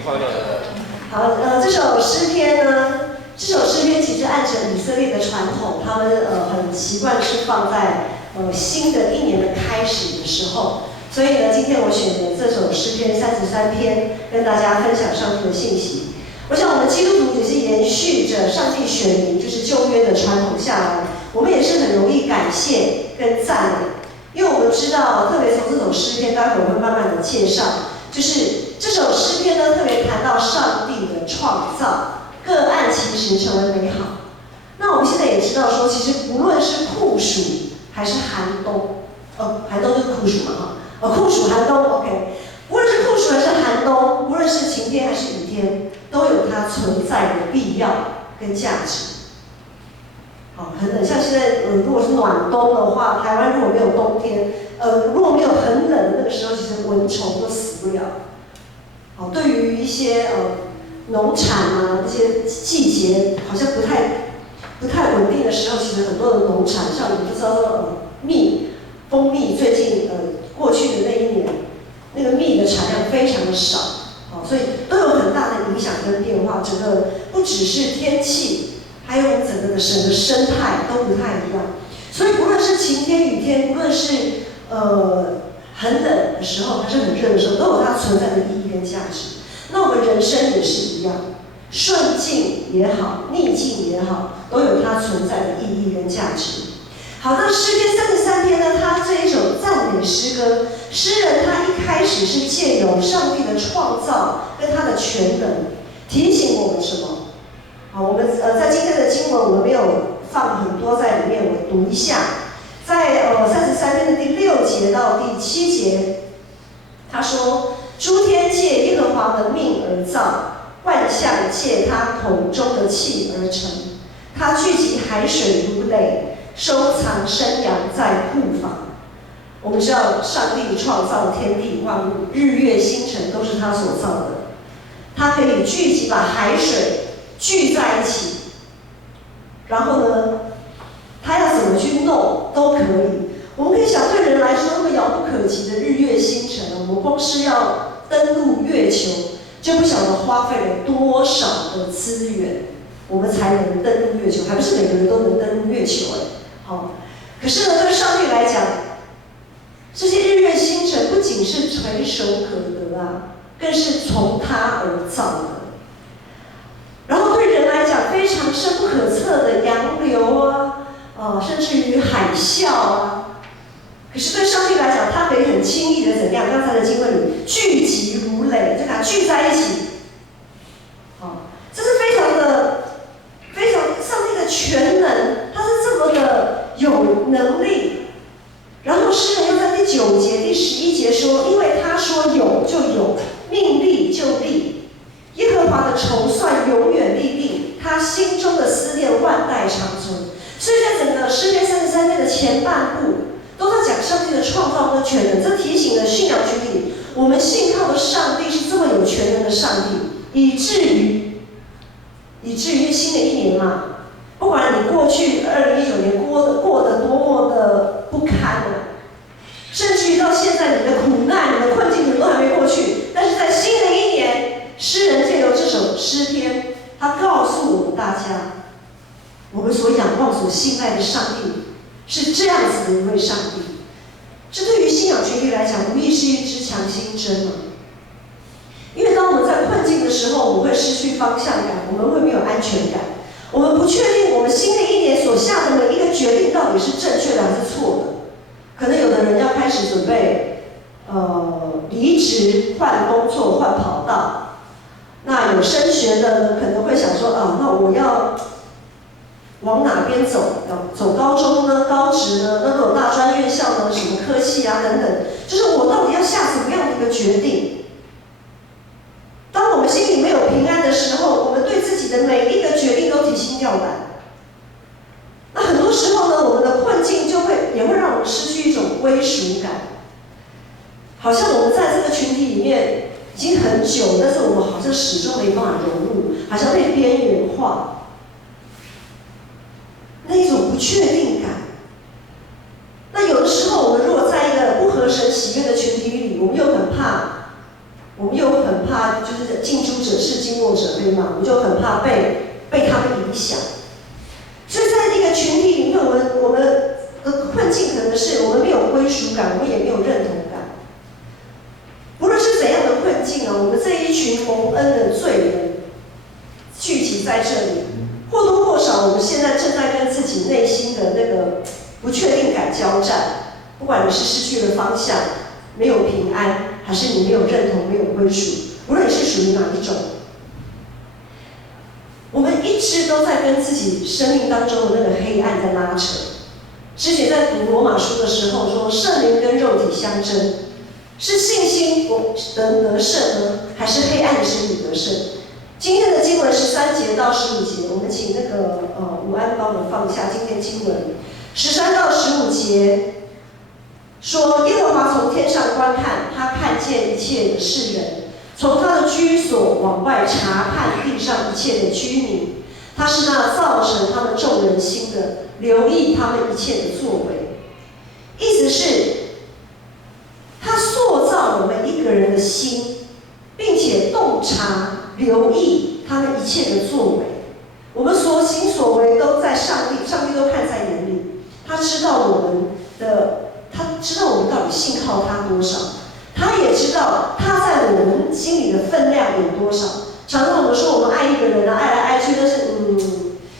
年快乐。好，这首诗篇呢，这首诗篇其实按着以色列的传统，他们很习惯是放在新的一年的开始的时候，所以呢，今天我选的这首诗篇33篇，跟大家分享上帝的信息。我想我们基督徒也是延续着上帝选民就是旧约的传统下来，我们也是很容易感谢跟赞美，因为我们知道，特别从这首诗篇，待会我会慢慢的介绍，就是这首诗篇呢，特别谈到上帝的创造，个案其实成为美好。那我们现在也知道说，其实不论是酷暑还是寒冬，寒冬就是酷暑嘛哈，酷暑寒冬 OK， 无论是酷暑还是寒冬，无论是晴天还是雨天，都有它存在的必要跟价值。好，很冷，像现在如果是暖冬的话，台湾如果没有冬天，如果没有很冷的那个时候，其实蚊虫都死不了。好，对于一些农产啊这些季节好像不太稳定的时候，其实很多的农产，像你们知道说蜂蜜最近过去的那一年，那个蜜的产量非常的少，好，所以都有很大的影响跟变化。整个不只是天气，还有整个的整个生态都不太一样。所以不论是晴天雨天，不论是很冷的时候还是很热的时候，都有它存在的意义跟价值。那我们人生也是一样，顺境也好，逆境也好，都有它存在的意义跟价值。好，那诗篇33篇呢，它这一首赞美诗歌，诗人他一开始是借由上帝的创造跟他的全能，提醒我们什么？好，我们在今天的经文我们没有放很多在里面，我读一下。在33篇的第6节到第7节，他说：诸天借耶和华的命而造，万象借他口中的气而成。他聚集海水如垒，收藏山羊在库房。我们知道上帝创造天地万物，日月星辰都是他所造的。他可以聚集把海水聚在一起，然后呢，他要怎么去弄都可以。我们可以想，对人来说那么遥不可及的日月星辰，我们光是要登陆月球，就不晓得花费了多少的资源，我们才能登陆月球，还不是每个人都能登陆月球好，可是呢，对上帝来讲，这些日月星辰不仅是垂手可得啊，更是从他而造的。然后对人来讲，非常深不可测的洋流啊，甚至于海啸啊。可是对上帝来讲，他可以很轻易的怎样？刚才的经文里，聚集如垒，就把它聚在一起。这是非常上帝的全能，他是这么的有能力。然后诗人又在第9节、第11节说，因为他说有就有，命立就立，耶和华的筹算永远立定，他心中的思念万代长存。所以在整个诗篇33篇的前半部，都在讲上帝的创造跟全能。这提醒了信仰群体，我们信靠的上帝是这么有全能的上帝，以至于新的一年嘛，不管你过去2019年过得多么的不堪甚至于到现在你的苦难、你的困境都还没过去，但是在新的一年，诗人借由这首诗篇，他告诉我们大家，我们所仰望、所信赖的上帝是这样子的一位上帝。这对于信仰群体来讲，无疑是一支强心针嘛。因为当我们在困境的时候，我们会失去方向感，我们会没有安全感，我们不确定我们新的一年所下的每一个决定到底是正确的还是错的。可能有的人要开始准备离职、换工作、换跑道。那有升学的呢，可能会想说那我要往哪边走？走高中呢？高职呢？那如果大专院校呢？什么科系啊？等等，就是我到底要下怎么样的一个决定？当我们心里没有平安的时候，我们对自己的每一个决定都提心吊胆。那很多时候呢，我们的困境也会让我们失去一种归属感，好像我们在这个群体里面已经很久，但是我们好像始终没办法融入，好像被边缘化，那一种不确定感。那有的时候，我们如果在一个不合神喜悦的群体里，我们又很怕我们又很怕就是近朱者赤，近墨者黑嘛，我们就很怕被他们影响。所以在那个群体里面，我们的困境可能是我们没有归属感，我们也没有认同感。无论是怎样的困境啊，我们这一群蒙恩的罪人聚集在这里，或多或少，我们现在正在跟自己内心的那个不确定感交战。不管你是失去了方向，没有平安，还是你没有认同、没有归属，无论你是属于哪一种，我们一直都在跟自己生命当中的那个黑暗在拉扯。之前在读罗马书的时候说，圣灵跟肉体相争，是信心得胜呢，还是黑暗的身体得胜？今天的经文13节到15节，我们请那个武安帮我放一下今天经文13到15节。说耶和华从天上观看，他看见一切的世人，从他的居所往外查看地上一切的居民。他是那造成他们众人心的，留意他们一切的作为。意思是，他塑造了每一个人的心，并且洞察、留意他们一切的作为。我们所行所为都在上帝都看在眼里，他知道我们的。他知道我们到底信靠他多少，他也知道他在我们心里的分量有多少。常常我们说我们爱一个人啊，爱来爱去，但是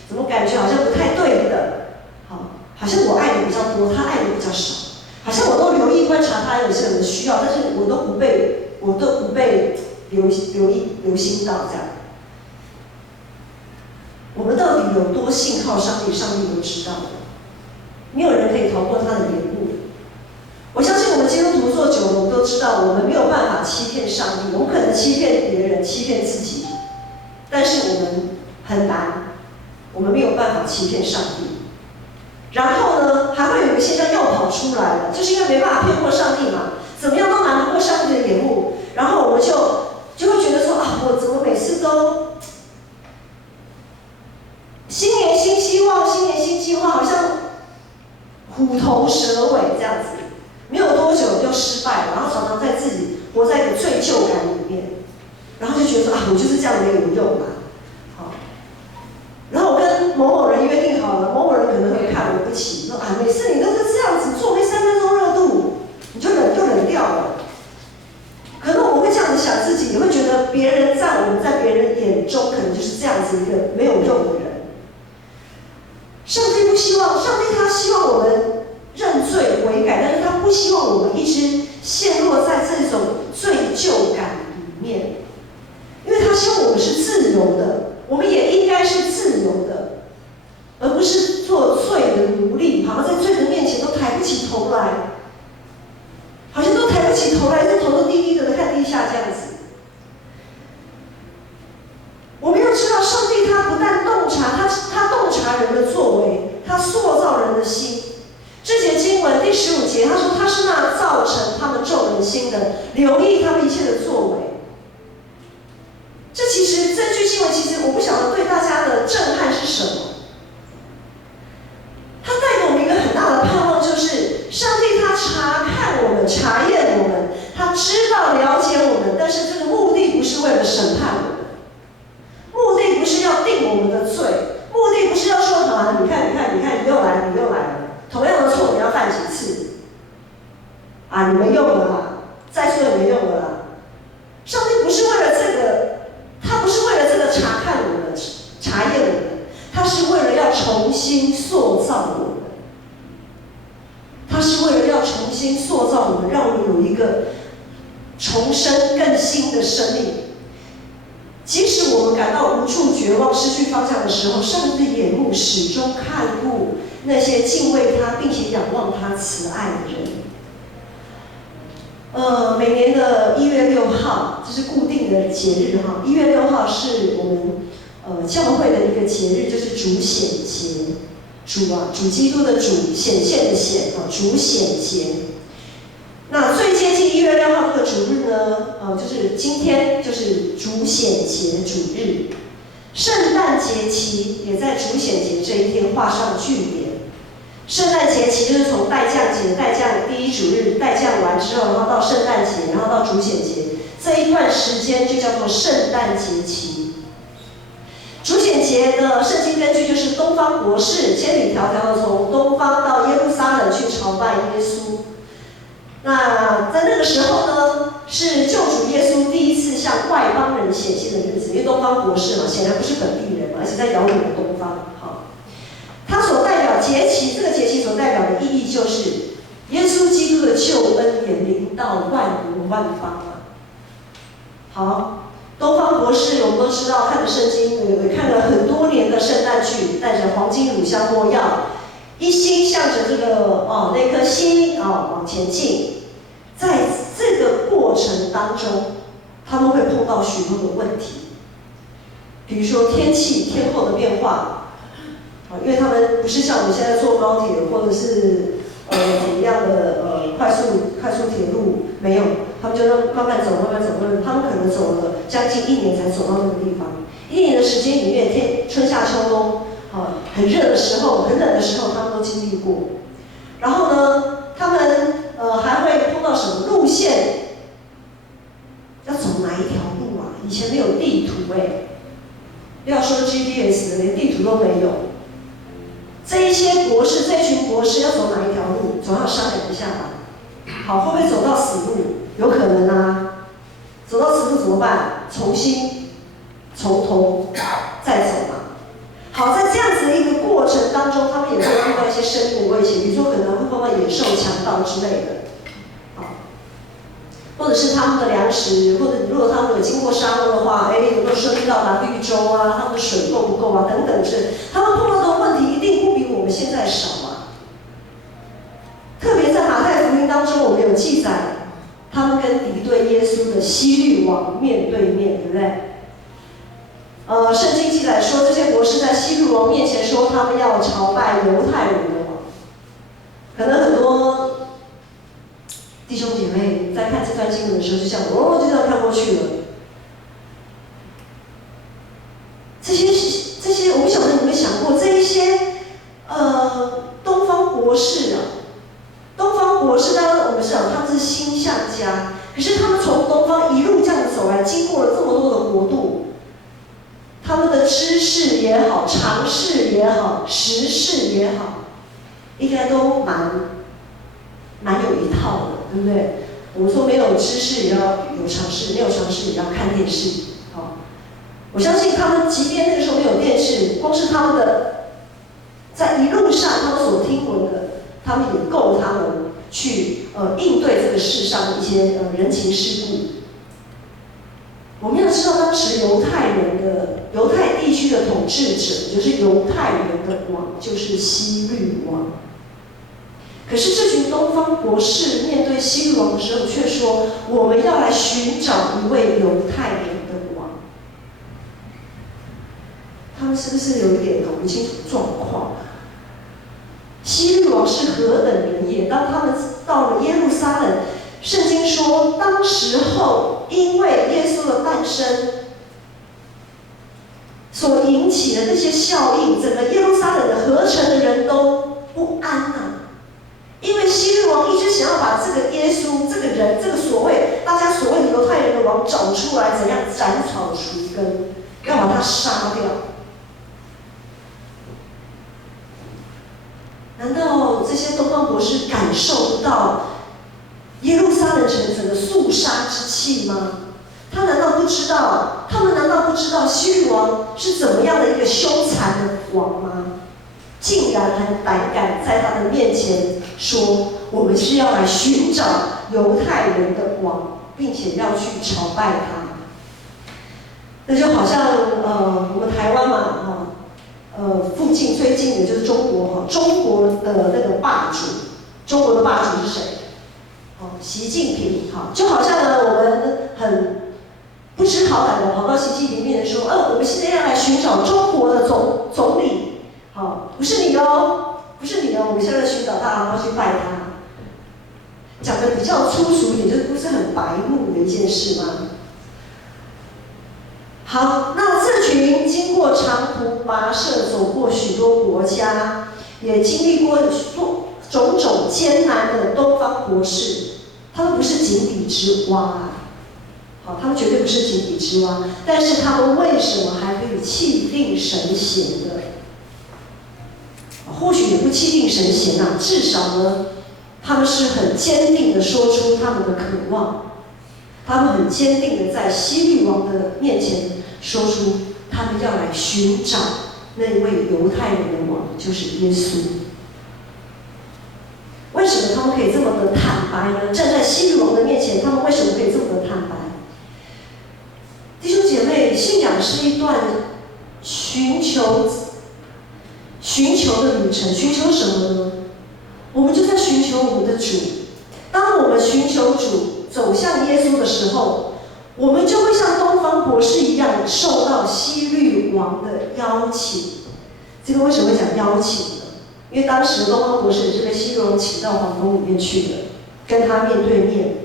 怎么感觉好像不太对的？好像我爱你比较多，他爱你比较少。好像我都留意观察他有什么需要，但是我都不被留心到这样。我们到底有多信靠上帝，上帝都知道的。没有人可以逃过他的眼目。我相信我们基督徒做久了，我们都知道，我们没有办法欺骗上帝，我们可能欺骗别人，欺骗自己，但是我们很难，我们没有办法欺骗上帝。然后呢，还会有一个现象又跑出来了，就是因为没办法骗过上帝嘛，怎么样都瞒不过上帝的眼目，然后我们就会觉得说啊，我怎么每次都新年新希望，新年新计划，好像虎头蛇尾这样子。没有多久就失败了，然后常常在自己活在一个罪疚感里面，然后就觉得说啊，我就是这样没有用嘛，好，然后我跟某某人约定好了，某某人可能会看我不起，说啊，每次你都是这样子做，没3分钟热度，你就冷掉了。可能我们会这样子想自己，也会觉得别人我们在别人眼中可能就是这样子一个没有用的人。上帝不希望，上帝他希望我们认罪悔改，但是他不希望我们一直陷落在这种罪疚感里面，因为他希望我们是自由的，我们也应该是自由的，而不是做罪的奴隶，好像在罪的面前都抬不起头来，好像都抬不起头来，这头都低低的看地下这样子。我们要知道，上帝他不但洞察，他洞察人的作为，他塑造人的心。这节经文第15节，他说他是那造成他们众人心的，留意他们一切的作为。这句经文其实我不晓得对大家的震撼是什么。它带给我们一个很大的盼望，就是上帝他查看我们，查验我们，他知道了解我们，但是这个目的不是为了审判我们，目的不是要定我们的罪，目的不是要说啊，你看，你又来了。同样的错你要犯几次？啊，你没用了啦，再说也没用了啦。上帝不是为了这个，他不是为了这个查看我们、查验我们，他是为了要重新塑造我们。他是为了要重新塑造我们，让我们有一个重生更新的生命。即使我们感到无助、绝望、失去方向的时候，上帝的眼目始终看顾那些敬畏他并且仰望他慈爱的人。每年的1月6号，这是固定的节日哈。1月6号是我们教会的一个节日，就是主显节。主基督的主，显现的显啊，主显节。那最接近1月6号这个主日呢，就是今天，就是主显节主日。圣诞节期也在主显节这一天画上句点。圣诞节期就是从代降节，代降第一主日代降完之后，然后到圣诞节，然后到主显节，这一段时间就叫做圣诞节期。主显节的圣经根据就是东方博士千里迢迢的从东方到耶路撒冷去朝拜耶稣。那在那个时候呢，是救主耶稣第一次向外邦人显现的日子，因为东方博士嘛，显然不是本地人嘛，而且在遥远的东方。好，他所代表节期，这个节期所代表的意义就是耶稣基督的救恩也临到万国万邦了。好。东方博士，我们都知道，看着圣经，看了很多年的圣诞剧，带着黄金乳香没药，一心向着这个那颗心往前进。在这个过程当中，他们会碰到许多的问题，比如说天候的变化，因为他们不是像我们现在坐高铁或者是怎么样的快速铁路，没有。他们就慢慢走，他们可能走了将近1年才走到那个地方。1年的时间里面，春夏秋冬，很热的时候、很冷的时候，他们都经历过。然后呢，他们还会碰到什么路线？要走哪一条路啊？以前没有地图不要说 GPS， 连地图都没有。这群博士要走哪一条路，总要商量一下吧。好，会不会走到死路？有可能啊，走到死路怎么办？从头再走嘛。好，在这样子的一个过程当中，他们也会遇到一些生命的威胁，比如说可能会碰到野兽、强盗之类的，好，或者是他们的粮食，或者如果他们有经过沙漠的话，能够顺利到达绿洲啊，他们的水够不够啊，等等之类，他们碰到的问题一定不比我们现在少啊。特别在马太福音当中，我们有记载。他们跟敌对耶稣的希律王面对面，对不对？圣经记载说，这些博士在希律王面前说，他们要朝拜犹太人的王。可能很多弟兄姐妹在看这段经文的时候，就这样就这样看过去了。这些，我不晓得你有没有想过，这一些东方博士啊。东方博士，当然我们是讲他们是星象家，可是他们从东方一路这样走来，经过了这么多的国度，他们的知识也好，常识也好，时事也好，应该都蛮有一套的，对不对？我们说没有知识也要有常识，没有常识也要看电视。好，我相信他们即便那个时候没有电视，光是他们的在一路上他们所听闻的。他们也够他们去应对这个世上的一些人情世故。我们要知道，当时犹太地区的统治者，就是犹太人的王，就是希律王。可是这群东方博士面对希律王的时候，却说：“我们要来寻找一位犹太人的王。”他们是不是有一点搞不清楚状况啊？希律王是何等人也！当他们到了耶路撒冷，圣经说，当时候因为耶稣的诞生所引起的那些效应，整个耶路撒冷的合城的人都不安啊！因为希律王一直想要把这个耶稣这个人，这个大家所谓的犹太人的王找出来，怎样斩草除根，要把他杀掉。难道这些东方博士感受不到耶路撒冷城整个肃杀之气吗？他们难道不知道希律王是怎么样的一个凶残的王吗？竟然还胆敢在他的面前说：“我们是要来寻找犹太人的王，并且要去朝拜他。”那就好像我们台湾嘛，附近最近的就是中国中国的那个霸主，中国的霸主是谁？习近平。就好像呢，我们很不知好歹的跑到习近平面前说：“我们现在要来寻找中国的总理，不是你哦，我们现在寻找他，然后去拜他。”讲的比较粗俗一点，就是不是很白目的一件事吗？好，那这群经过长途跋涉，走过许多国家，也经历过种种艰难的东方博士，他们不是井底之蛙啊。他们绝对不是井底之蛙，但是他们为什么还可以气定神闲的？或许也不气定神闲啊，至少呢，他们是很坚定的说出他们的渴望，他们很坚定的在希律王的面前说出他们要来寻找那位犹太人的王，就是耶稣。为什么他们可以这么的坦白呢？站在希律王的面前，他们为什么可以这么的坦白？弟兄姐妹，信仰是一段寻求的旅程。寻求什么呢？我们就在寻求我们的主。当我们寻求主，走向耶稣的时候，我们就会像东方博士一样，受到希律王的邀请。这个为什么会讲邀请呢？因为当时东方博士也是被希律王请到皇宫里面去的，跟他面对面。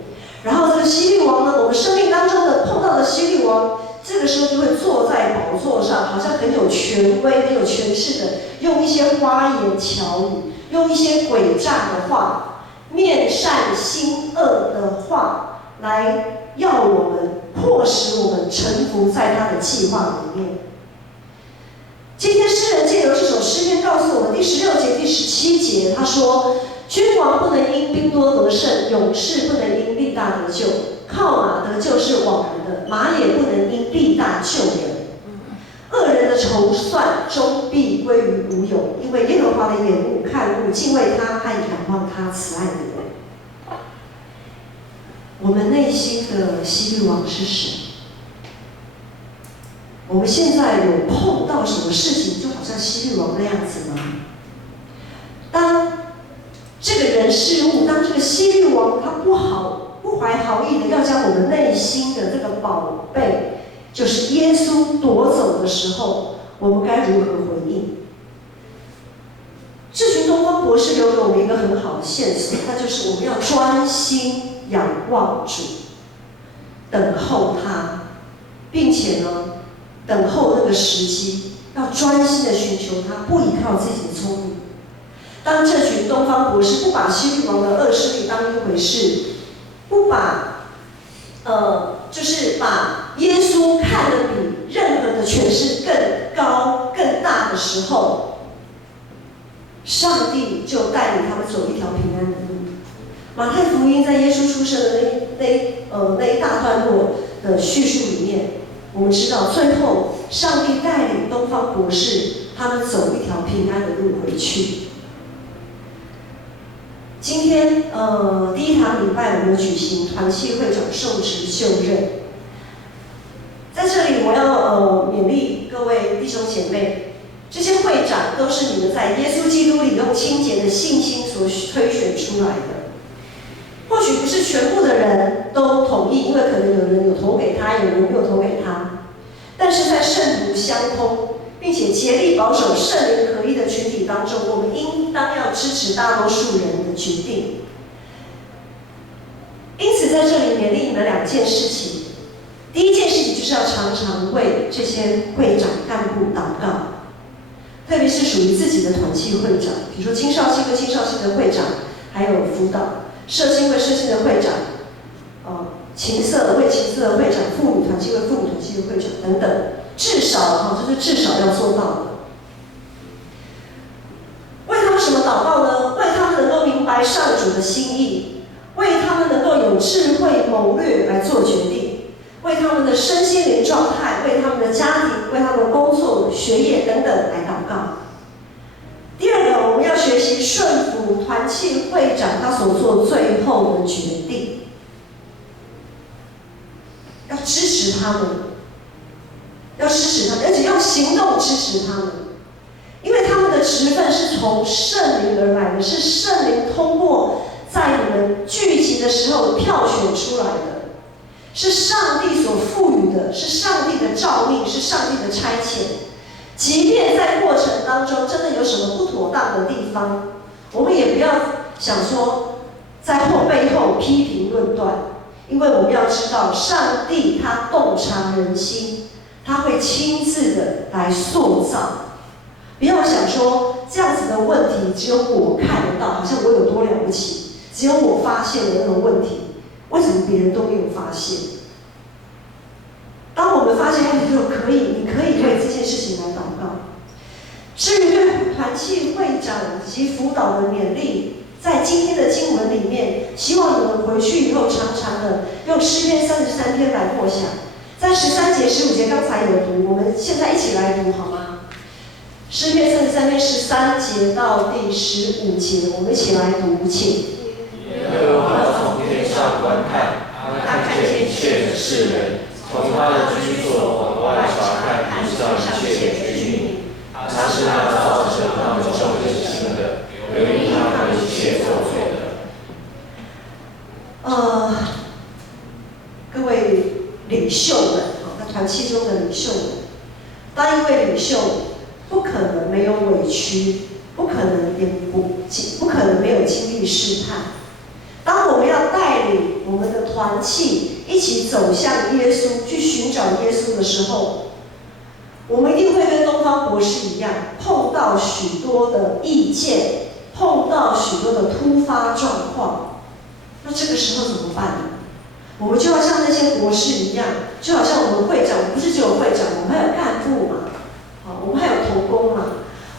然后这个希律王呢，我们生命当中的碰到的希律王，这个时候就会坐在宝座上，好像很有权威、很有权势的，用一些花言巧语，用一些诡诈的话、面善心恶的话，来要我们迫使我们臣服在他的计划里面。今天诗人借由这首诗篇告诉我们，第16节、第17节，他说：君王不能因兵多得胜，勇士不能因力大得救。靠马得救是枉然的，马也不能因力大救人。恶人的筹算终必归于无有，因为耶和华的眼目看顾敬畏他和仰望他慈爱的人。我们内心的希律王是谁？我们现在有碰到什么事情，就好像希律王那样子吗？当这个人事物，当这个希律王他不怀好意的要将我们内心的这个宝贝，就是耶稣夺走的时候，我们该如何回应？这群东方博士留给我们一个很好的线索，那就是我们要专心仰望主，等候他，并且呢，等候那个时机，要专心的寻求他，不依靠自己的聪明。当这群东方博士不把希律王的恶势力当一回事，不把就是把耶稣看得比任何的权势更高更大的时候，上帝就带领他们走一条平安的路。马太福音在耶稣出生的那一大段落的叙述里面，我们知道最后上帝带领东方博士他们走一条平安的路回去。今天第一堂礼拜我们举行团契会长受职就任，在这里我要勉励各位弟兄姐妹，这些会长都是你们在耶稣基督里用清洁的信心所推选出来的。或许不是全部的人都同意，因为可能有人有投给他，有人没有投给他，但是在圣徒相通并且竭力保守圣灵合一的群体当中，我们应当要支持大多数人的决定。因此在这里勉励你们两件事情。第一件事情就是要常常为这些会长干部祷告，特别是属于自己的团契会长，比如说青少系和青少系的会长，还有辅导社青会社青的会长，情色为情色的会长，妇女团契为妇女团契的会长等等，至少这是至少要做到的。为他们什么祷告呢？为他们能够明白上主的心意，为他们能够有智慧谋略来做决定，为他们的身心灵状态，为他们的家庭，为他们的工作、学业等等来祷告。第二个，我们要学习顺服团契会长他所做最后的决定，要支持他们，而且用行动支持他们，因为他们的职分是从圣灵而来的，是圣灵通过在你们聚集的时候票选出来的，是上帝所赋予的，是上帝的召命，是上帝的差遣。即便在过程当中真的有什么不妥当的地方，我们也不要想说在背后批评论断，因为我们要知道上帝他洞察人心，他会亲自的来塑造。不要想说这样子的问题只有我看得到，好像我有多了不起，只有我发现了那个问题，为什么别人都没有发现？我们发现问题就你可以为这件事情来祷告。至于对团契会长以及辅导的勉励，在今天的经文里面，希望你们回去以后常常的用诗篇33篇来默想。在13节、15节刚才有读，我们现在一起来读好吗？诗篇33篇13节到第15节，我们一起来读，请。耶和华从天上观看，他看见一切的世人，从他的居所往外查看地上一切的居民。他是那造成他们众人心的，留意他们一切作为的。各位领袖们，在团契中的领袖们，当一位领袖，不可能没有委屈，不可能没有经历试探。当我们要带领我们的团契一起走向耶稣，去寻找耶稣的时候，我们一定会跟东方博士一样，碰到许多的意见，碰到许多的突发状况。那这个时候怎么办呢？我们就要像那些博士一样，就好像我们会长，不是只有会长，我们还有干部嘛，我们还有同工嘛，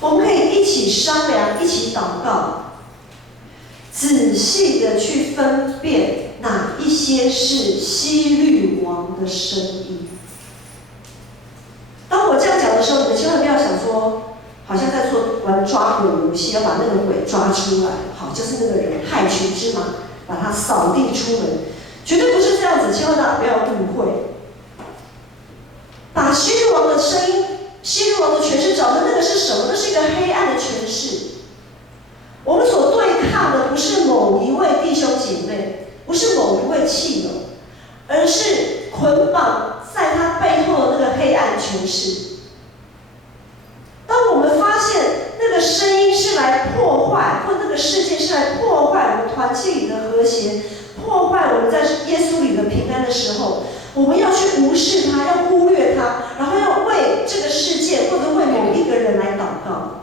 我们可以一起商量，一起祷告，仔细的去分辨哪一些是希律王的声音。当我这样讲的时候，你们千万不要想说，好像在玩抓鬼游戏，要把那个鬼抓出来，好，就是那个人害群之马，把他扫地出门，绝对不是这样子，千万大家不要误会。把希律王的声音、希律王的权势找的那个是什么？那是一个黑暗的权势。我们所对抗的不是某一位弟兄姐妹，不是某一位契友，而是捆绑在他背后的那个黑暗权势。当我们发现那个声音是来破坏，或那个事件是来破坏我们团契里的和谐，破坏我们在耶稣里的平安的时候，我们要去无视它，要忽略它，然后要为这个世界或者为某一个人来祷告，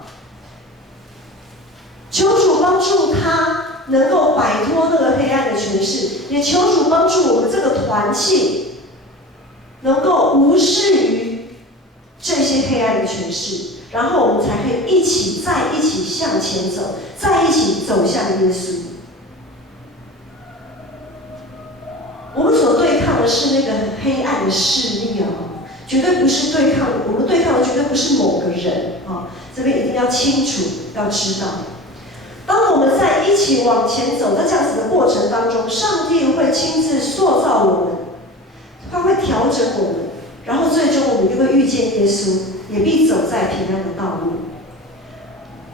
求主帮助他能够摆脱那个黑暗的权势，也求主帮助我们这个团契能够无视于这些黑暗的权势，然后我们才可以一起向前走，再一起走向耶稣。我们所对抗的是那个黑暗的势力绝对不是对抗，我们对抗的绝对不是某个人这边一定要清楚，要知道。当我们在一起往前走，在这样子的过程当中，上帝会亲自塑造我们，他会调整我们，然后最终我们就会遇见耶稣，也必走在平安的道路。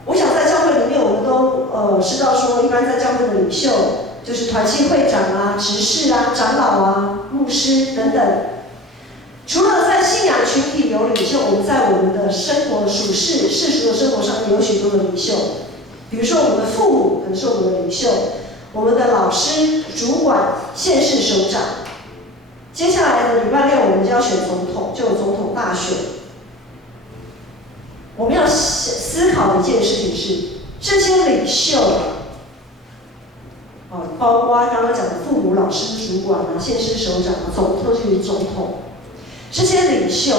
我想在教会里面，我们都知道说，一般在教会的领袖就是团契会长执事长老牧师等等。除了在信仰群体有领袖，我们在我们的生活世俗的生活上也有许多的领袖。比如说我们的父母可能是我们的领袖，我们的老师、主管、县市首长。接下来的礼拜六我们就要选总统，就有总统大选。我们要思考的一件事情是，这些领袖包括刚刚讲的父母、老师、主管县市首长、总统，这些领袖，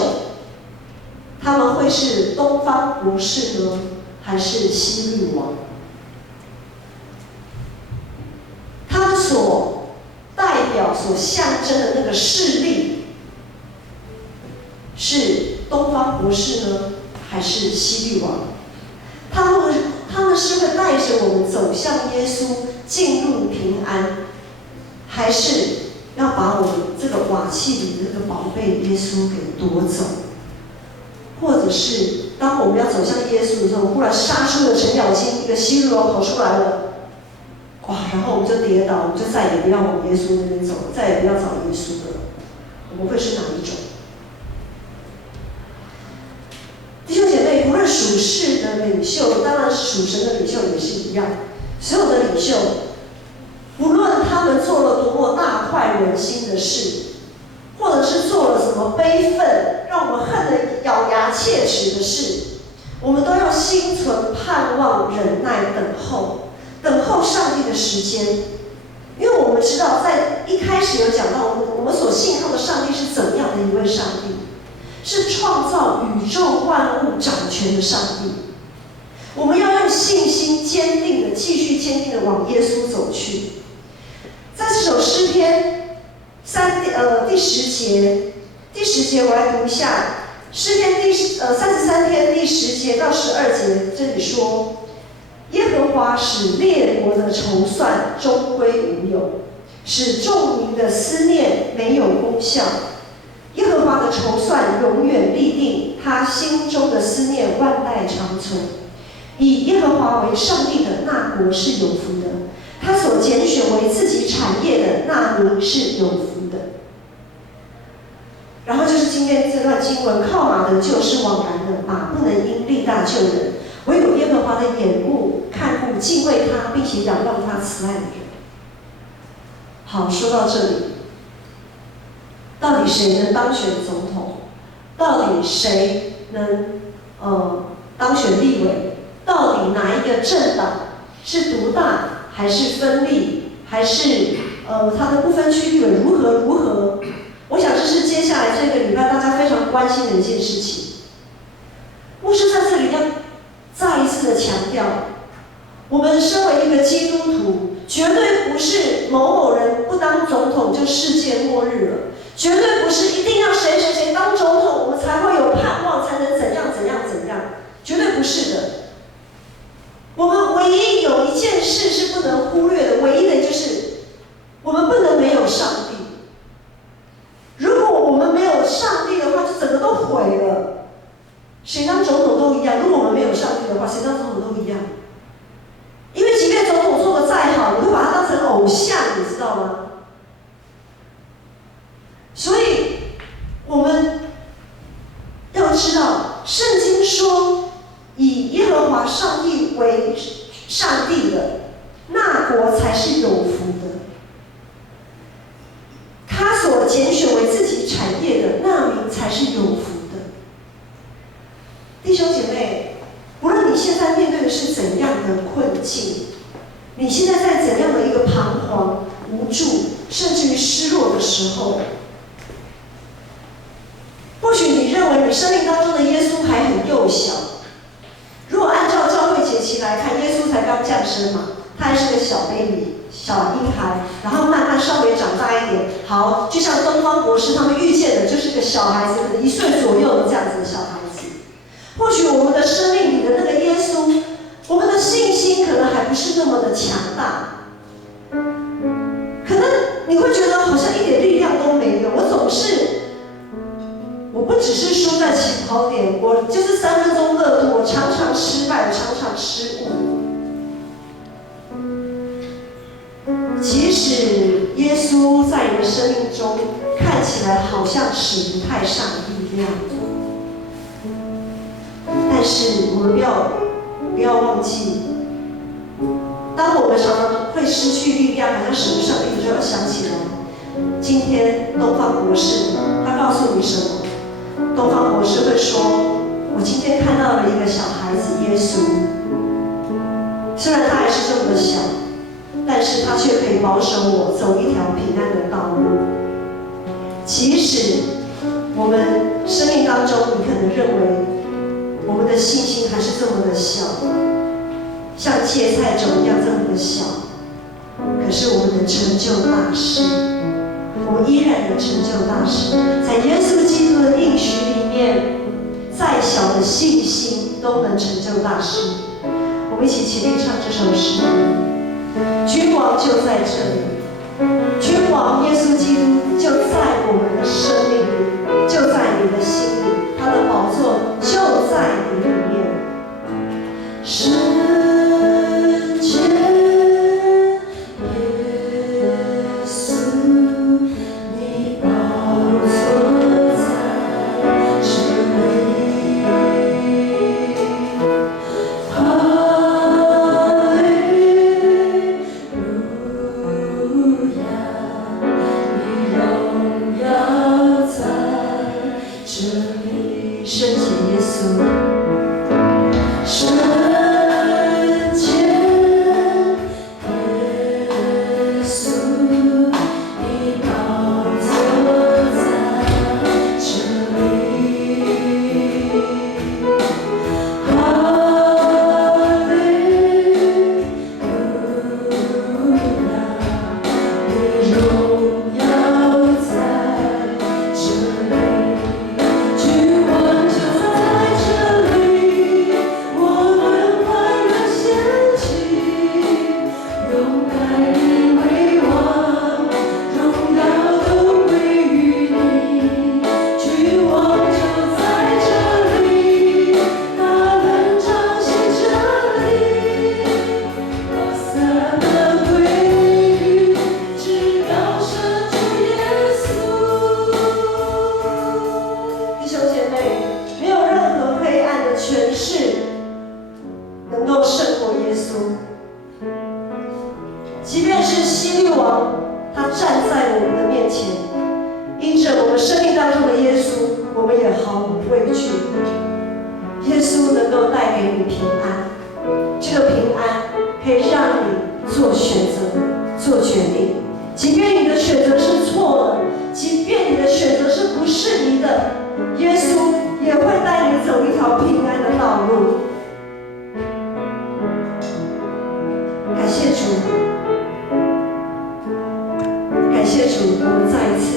他们会是东方博士呢，还是希律王？他们所代表、所象征的那个势力，是东方博士呢，还是希律王？他们是会带着我们走向耶稣，进入平安，还是要把我们这个瓦器里的这个宝贝耶稣给夺走？或者是当我们要走向耶稣的时候，忽然杀出了程咬金，一个希律王跑出来了，然后我们就跌倒，我们就再也不要往耶稣那边走了，再也不要找耶稣了。我们会是哪一种？弟兄姐妹，不论属世的领袖，当然属神的领袖也是一样。所有的领袖，无论他们做了多么大快人心的事，或者是做了什么悲愤让我们恨得咬牙切齿的事，我们都要心存盼望、忍耐、等候上帝的时间。因为我们知道，在一开始有讲到，我们所信靠的上帝是怎么样的一位上帝，是创造宇宙万物掌权的上帝。我们要用信心坚定的、继续坚定的往耶稣走去。在这首诗篇第10节，我来读一下。诗篇33篇第10节到12节，这里说：耶和华使列国的筹算终归无有，使众民的思念没有功效。耶和华的筹算永远立定，他心中的思念万代长存。以耶和华为上帝的那国是有福的，他所拣选为自己产业的那民是有福的。然后就是今天这段经文，靠马的救是枉然的，马不能因力大救人，唯有耶和华的眼目看顾敬畏他，并且仰望他慈爱的人。好，说到这里，到底谁能当选总统？到底谁能当选立委？到底哪一个政党是独大还是分立，还是它的不分区立委如何？我想这是接下来这个礼拜大家非常关心的一件事情。牧师在这里要再一次的强调，我们身为一个基督徒，绝对不是某某人不当总统就世界末日了，绝对不是一定要谁当总统，我们才会有盼望，才能怎样，绝对不是的。我们唯一有一件事是不能忽略的，唯一的就是我们不能没有上帝。如果我们没有上帝的话，就整个都毁了。谁当总统都一样，如果我们没有上帝的话，谁当总统都一样。因为即便总统做得再好，你会把他当成偶像，你知道吗？所以我们要知道，圣经说，以耶和华上帝为上帝的那国才是有福的。他所拣选为自己产业的那民才是有福的。弟兄姐妹，无论你现在面对的是怎样的困境，你现在在怎样的一个彷徨、无助，甚至于失落的时候，或许你认为你生命当中的耶稣还很幼小。如果按照教会节期来看，耶稣才刚降生嘛，他还是个小 baby。小婴孩，然后慢慢稍微长大一点，好，就像东方博士他们预见的，就是个小孩子，可能1岁左右的这样子的小孩子。或许我们的生命里的那个耶稣，我们的信心可能还不是那么的强大，可能你会觉得好像一点力量都没有。我不只是输在起跑点，我就是3分钟热度，我常常失败，我常常失误。即使耶稣在你的生命中看起来好像使不太上力量，但是我们不要忘记，当我们常常会失去力量，好像使不上力的时候，要想起来，今天东方博士他告诉你什么？东方博士会说：“我今天看到了一个小孩子耶稣，虽然他还是这么的小。”但是他却可以保守我走一条平安的道路。即使我们生命当中，你可能认为我们的信心还是这么的小，像芥菜种一样这么的小，可是我们能成就大事，我们依然能成就大事。在耶稣基督的应许里面，再小的信心都能成就大事。我们一起起立唱这首诗。君王就在这里，君王耶稣基督就在我们的生命里，就在你的心里，他的宝座就在你里面。圣洁耶稣，你宝座在这里。哈利路亚。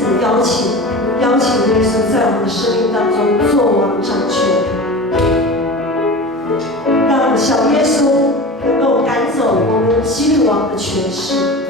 的邀请耶稣在我们的生命当中作王掌权，让小耶稣能够赶走我们希律王的权势。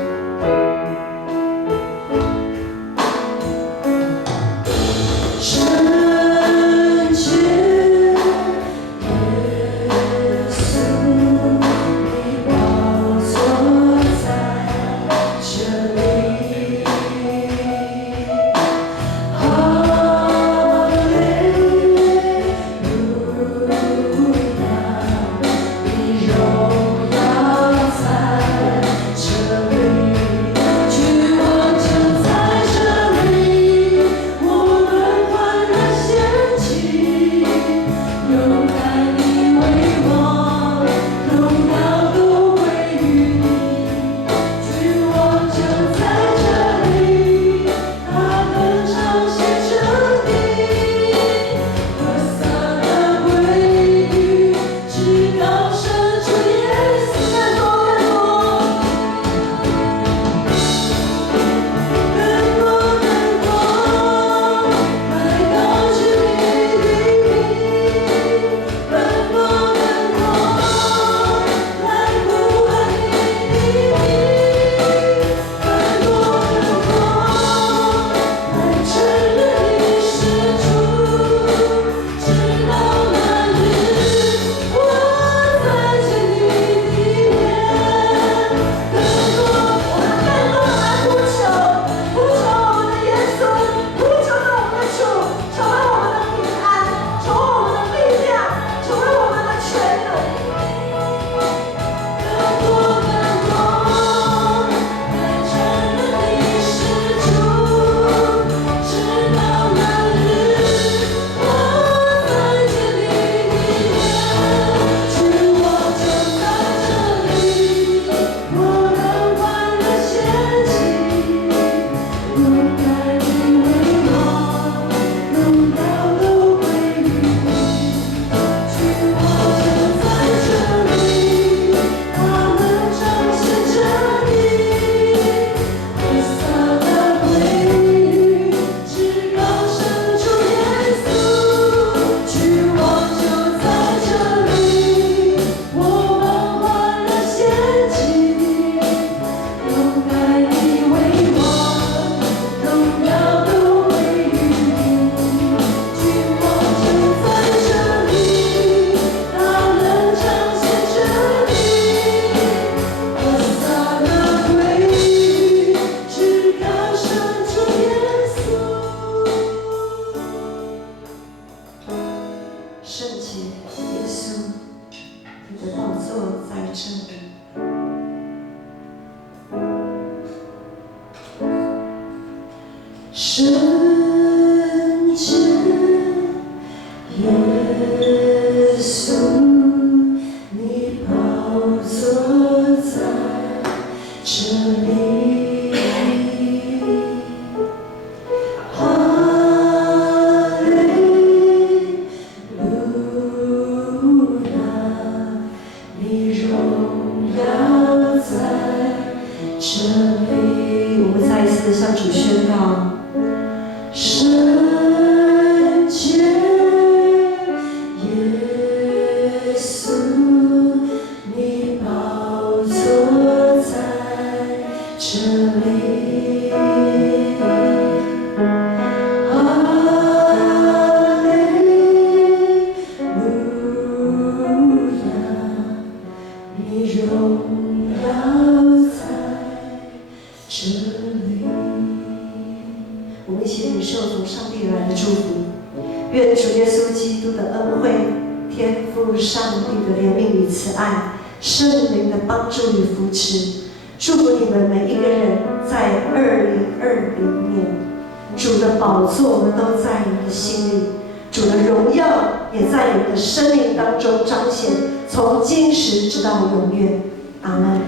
主的宝座，我们都在你的心里；主的荣耀也在你的生命当中彰显，从今时直到永远。阿门。